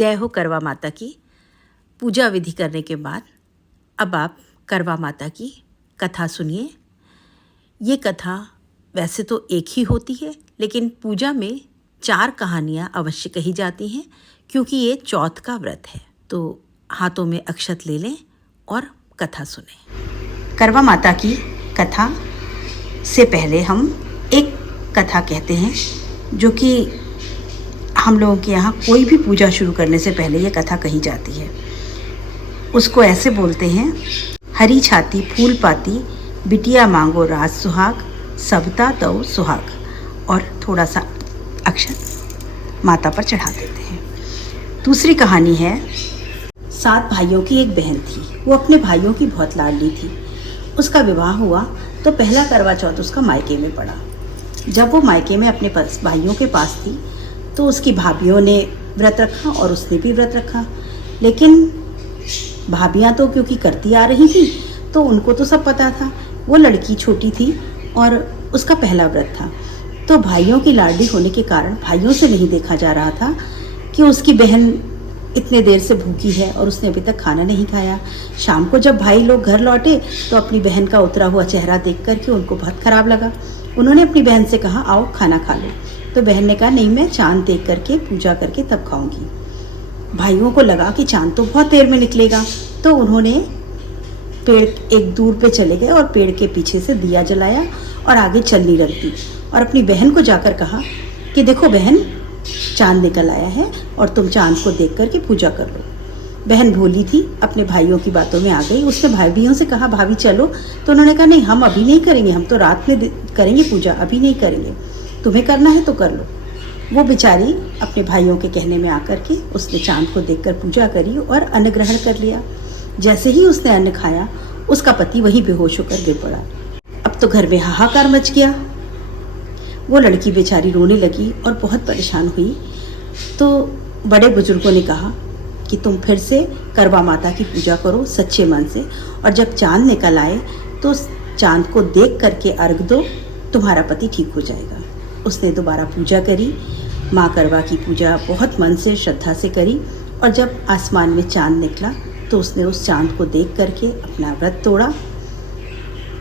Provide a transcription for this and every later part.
जय हो करवा माता की। पूजा विधि करने के बाद अब आप करवा माता की कथा सुनिए। ये कथा वैसे तो एक ही होती है, लेकिन पूजा में 4 कहानियाँ अवश्य कही जाती हैं, क्योंकि ये चौथ का व्रत है। तो हाथों में अक्षत ले लें और कथा सुनें। करवा माता की कथा से पहले हम एक कथा कहते हैं, जो कि हम लोगों के यहाँ कोई भी पूजा शुरू करने से पहले ये कथा कही जाती है। उसको ऐसे बोलते हैं, हरी छाती फूल पाती, बिटिया मांगो राज सुहाग, सबता दो सुहाग। और थोड़ा सा अक्षत माता पर चढ़ा देते हैं। दूसरी कहानी है, 7 भाइयों की एक बहन थी। वो अपने भाइयों की बहुत लाडली थी। उसका विवाह हुआ तो पहला करवा चौथ उसका मायके में पड़ा। जब वो मायके में अपने भाइयों के पास थी तो उसकी भाभियों ने व्रत रखा और उसने भी व्रत रखा। लेकिन भाभियाँ तो क्योंकि करती आ रही थी तो उनको तो सब पता था। वो लड़की छोटी थी और उसका पहला व्रत था, तो भाइयों की लाडली होने के कारण भाइयों से नहीं देखा जा रहा था कि उसकी बहन इतने देर से भूखी है और उसने अभी तक खाना नहीं खाया। शाम को जब भाई लोग घर लौटे तो अपनी बहन का उतरा हुआ चेहरा देख कर के उनको बहुत खराब लगा। उन्होंने अपनी बहन से कहा, आओ खाना खा लो। तो बहन ने कहा, नहीं, मैं चांद देख करके पूजा करके तब खाऊंगी। भाइयों को लगा कि चांद तो बहुत देर में निकलेगा, तो उन्होंने पेड़ एक दूर पे चले गए और पेड़ के पीछे से दिया जलाया और आगे चलनी रख दी और अपनी बहन को जाकर कहा कि देखो बहन, चांद निकल आया है और तुम चांद को देख करके पूजा कर लो। बहन भोली थी, अपने भाइयों की बातों में आ गई। उसने भाइयों से कहा, भाभी चलो। तो उन्होंने कहा, नहीं, हम अभी नहीं करेंगे, हम तो रात में करेंगे पूजा, अभी नहीं करेंगे, तुम्हें करना है तो कर लो। वो बेचारी अपने भाइयों के कहने में आकर के उसने चांद को देखकर पूजा करी और अन्न ग्रहण कर लिया। जैसे ही उसने अन्न खाया, उसका पति वही बेहोश होकर गिर पड़ा। अब तो घर में हाहाकार मच गया। वो लड़की बेचारी रोने लगी और बहुत परेशान हुई। तो बड़े बुजुर्गों ने कहा कि तुम फिर से करवा माता की पूजा करो सच्चे मन से, और जब चांद निकल आए तो चांद को देख करके अर्घ दो, तुम्हारा पति ठीक हो जाएगा। उसने दोबारा पूजा करी। माँ करवा की पूजा बहुत मन से श्रद्धा से करी, और जब आसमान में चांद निकला तो उसने उस चांद को देख करके अपना व्रत तोड़ा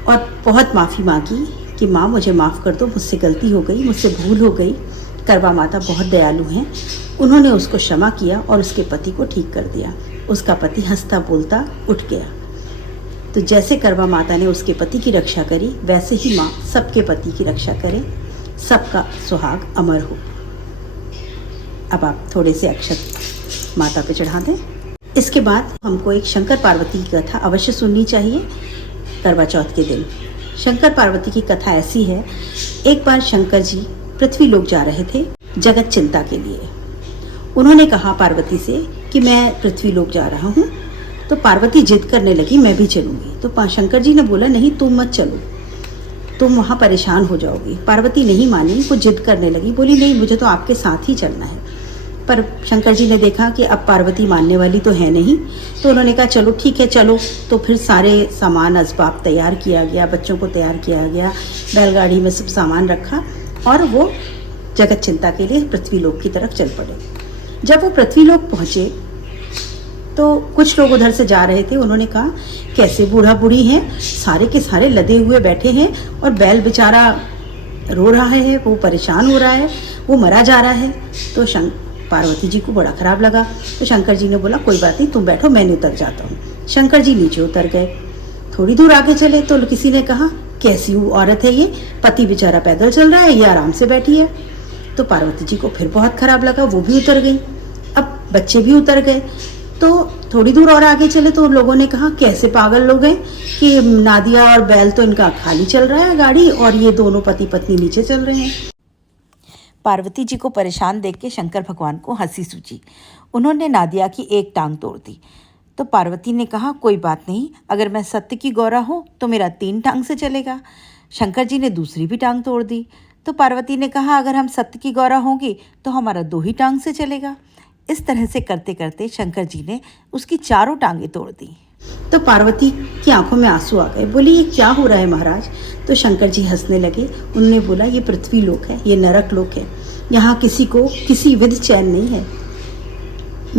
और बहुत माफ़ी मांगी कि माँ मुझे माफ़ कर दो, मुझसे गलती हो गई, मुझसे भूल हो गई। करवा माता बहुत दयालु हैं। उन्होंने उसको क्षमा किया और उसके पति को ठीक कर दिया। उसका पति हंसता बोलता उठ गया। तो जैसे करवा माता ने उसके पति की रक्षा करी, वैसे ही माँ सबके पति की रक्षा करे, सबका सुहाग अमर हो। अब आप थोड़े से अक्षत माता पे चढ़ा दें। इसके बाद हमको एक शंकर पार्वती की कथा अवश्य सुननी चाहिए करवा चौथ के दिन। शंकर पार्वती की कथा ऐसी है, एक बार शंकर जी पृथ्वी लोक जा रहे थे जगत चिंता के लिए। उन्होंने कहा पार्वती से कि मैं पृथ्वी लोक जा रहा हूँ। तो पार्वती जिद करने लगी, मैं भी चलूँगी। तो शंकर जी ने बोला, नहीं, तुम मत चलो, तुम वहाँ परेशान हो जाओगी। पार्वती नहीं मानी, वो जिद करने लगी, बोली नहीं, मुझे तो आपके साथ ही चलना है। पर शंकर जी ने देखा कि अब पार्वती मानने वाली तो है नहीं, तो उन्होंने कहा चलो ठीक है, चलो। तो फिर सारे सामान असबाब तैयार किया गया, बच्चों को तैयार किया गया, बैलगाड़ी में सब सामान रखा और वो जगत चिंता के लिए पृथ्वी लोक की तरफ चल पड़े। जब वो पृथ्वी लोक पहुँचे तो कुछ लोग उधर से जा रहे थे। उन्होंने कहा, कैसे बूढ़ा बूढ़ी हैं, सारे के सारे लदे हुए बैठे हैं और बैल बेचारा रो रहा है, वो परेशान हो रहा है, वो मरा जा रहा है। तो पार्वती जी को बड़ा खराब लगा। तो शंकर जी ने बोला, कोई बात नहीं, तुम बैठो, मैं उतर जाता हूँ। शंकर जी नीचे उतर गए। थोड़ी दूर आगे चले तो किसी ने कहा, कैसी औरत है ये, पति बेचारा पैदल चल रहा है, ये आराम से बैठी है। तो पार्वती जी को फिर बहुत खराब लगा, वो भी उतर गई। अब बच्चे भी उतर गए। तो थोड़ी दूर और आगे चले तो लोगों ने कहा, कैसे पागल लोग हैं कि नादिया और बैल तो इनका खाली चल रहा है गाड़ी और ये दोनों पति पत्नी नीचे चल रहे हैं। पार्वती जी को परेशान देख के शंकर भगवान को हंसी सूझी। उन्होंने नादिया की एक टांग तोड़ दी। तो पार्वती ने कहा, कोई बात नहीं, अगर मैं सत्य की गौरा हूँ तो मेरा 3 टांग से चलेगा। शंकर जी ने दूसरी भी टांग तोड़ दी। तो पार्वती ने कहा, अगर हम सत्य की गौरा होंगी तो हमारा 2 ही टांग से चलेगा। इस तरह से करते करते शंकर जी ने उसकी 4 टांगें तोड़ दी। तो पार्वती की आंखों में आंसू आ गए। बोली, ये क्या हो रहा है महाराज? तो शंकर जी हंसने लगे। उन्होंने बोला, ये पृथ्वी लोक है, ये नरक लोक है, यहाँ किसी को किसी विध चैन नहीं है।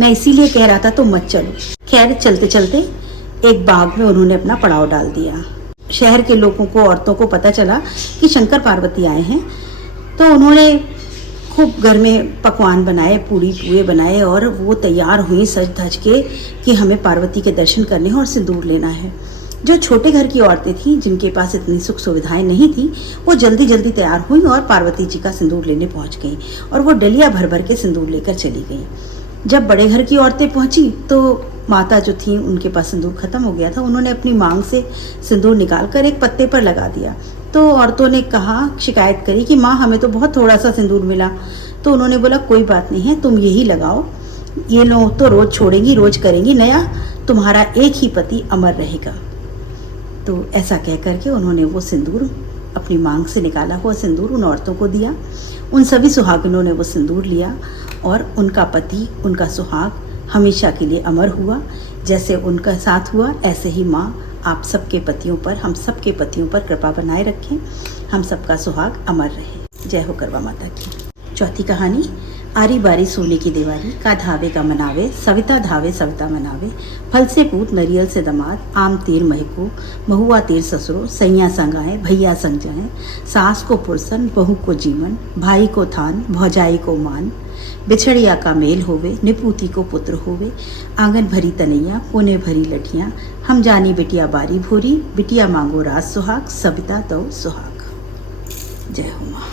मैं इसीलिए कह रहा था तुम मत चलो। खैर चलते चलते एक बाग में उन्होंने अपना पड़ाव डाल दिया। शहर के लोगों को, औरतों को पता चला कि शंकर पार्वती आए हैं, तो उन्होंने खूब घर में पकवान बनाए, पूड़ी पुए बनाए और वो तैयार हुई सज धज के कि हमें पार्वती के दर्शन करने हैं और सिंदूर लेना है। जो छोटे घर की औरतें थीं, जिनके पास इतनी सुख सुविधाएं नहीं थी, वो जल्दी जल्दी तैयार हुई और पार्वती जी का सिंदूर लेने पहुंच गई और वो डलिया भर भर के सिंदूर लेकर चली गई। जब बड़े घर की औरतें पहुंची तो माता जो थी उनके पास सिंदूर खत्म हो गया था। उन्होंने अपनी मांग से सिंदूर निकालकर एक पत्ते पर लगा दिया। तो औरतों ने कहा, शिकायत करी कि माँ हमें तो बहुत थोड़ा सा सिंदूर मिला। तो उन्होंने बोला कोई बात नहीं है, तुम यही लगाओ, ये लो तो रोज छोड़ेंगी, रोज करेंगी नया, तुम्हारा एक ही पति अमर रहेगा। तो ऐसा कह करके उन्होंने वो सिंदूर, अपनी मांग से निकाला हुआ सिंदूर उन औरतों को दिया। उन सभी सुहागिनों ने वो सिंदूर लिया और उनका पति, उनका सुहाग हमेशा के लिए अमर हुआ। जैसे उनका साथ हुआ ऐसे ही माँ आप सबके पतियों पर, हम सबके पतियों पर कृपा बनाए रखें, हम सबका सुहाग अमर रहे। जय हो करवा माता की। चौथी कहानी, आरी बारी सोने की दीवारी, का धावे का मनावे, सविता धावे सविता मनावे, फल से पूत नरियल से दमाद, आम तीर महको, महुआ तीर ससुरो, सैया संग आए, भैया संग जाए, सास को पुरसन, बहू को जीवन, भाई को थान, भौजाई को मान, बिछड़िया का मेल होवे, निपूती को पुत्र होवे, आंगन भरी तनैया, कोने भरी लठियाँ, हम जानी बिटिया बारी भोरी, बिटिया मांगो राज सुहाग, सविता दो सुहाग। जय हो माँ।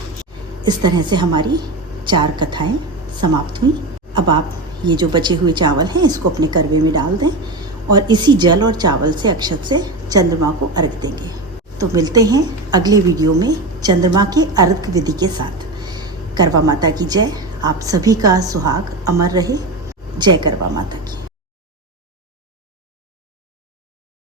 इस तरह से हमारी 4 कथाएं समाप्त हुई। अब आप ये जो बचे हुए चावल हैं इसको अपने करवे में डाल दें और इसी जल और चावल से, अक्षत से चंद्रमा को अर्घ देंगे। तो मिलते हैं अगले वीडियो में चंद्रमा के अर्घ विधि के साथ। करवा माता की जय। आप सभी का सुहाग अमर रहे। जय करवा माता की।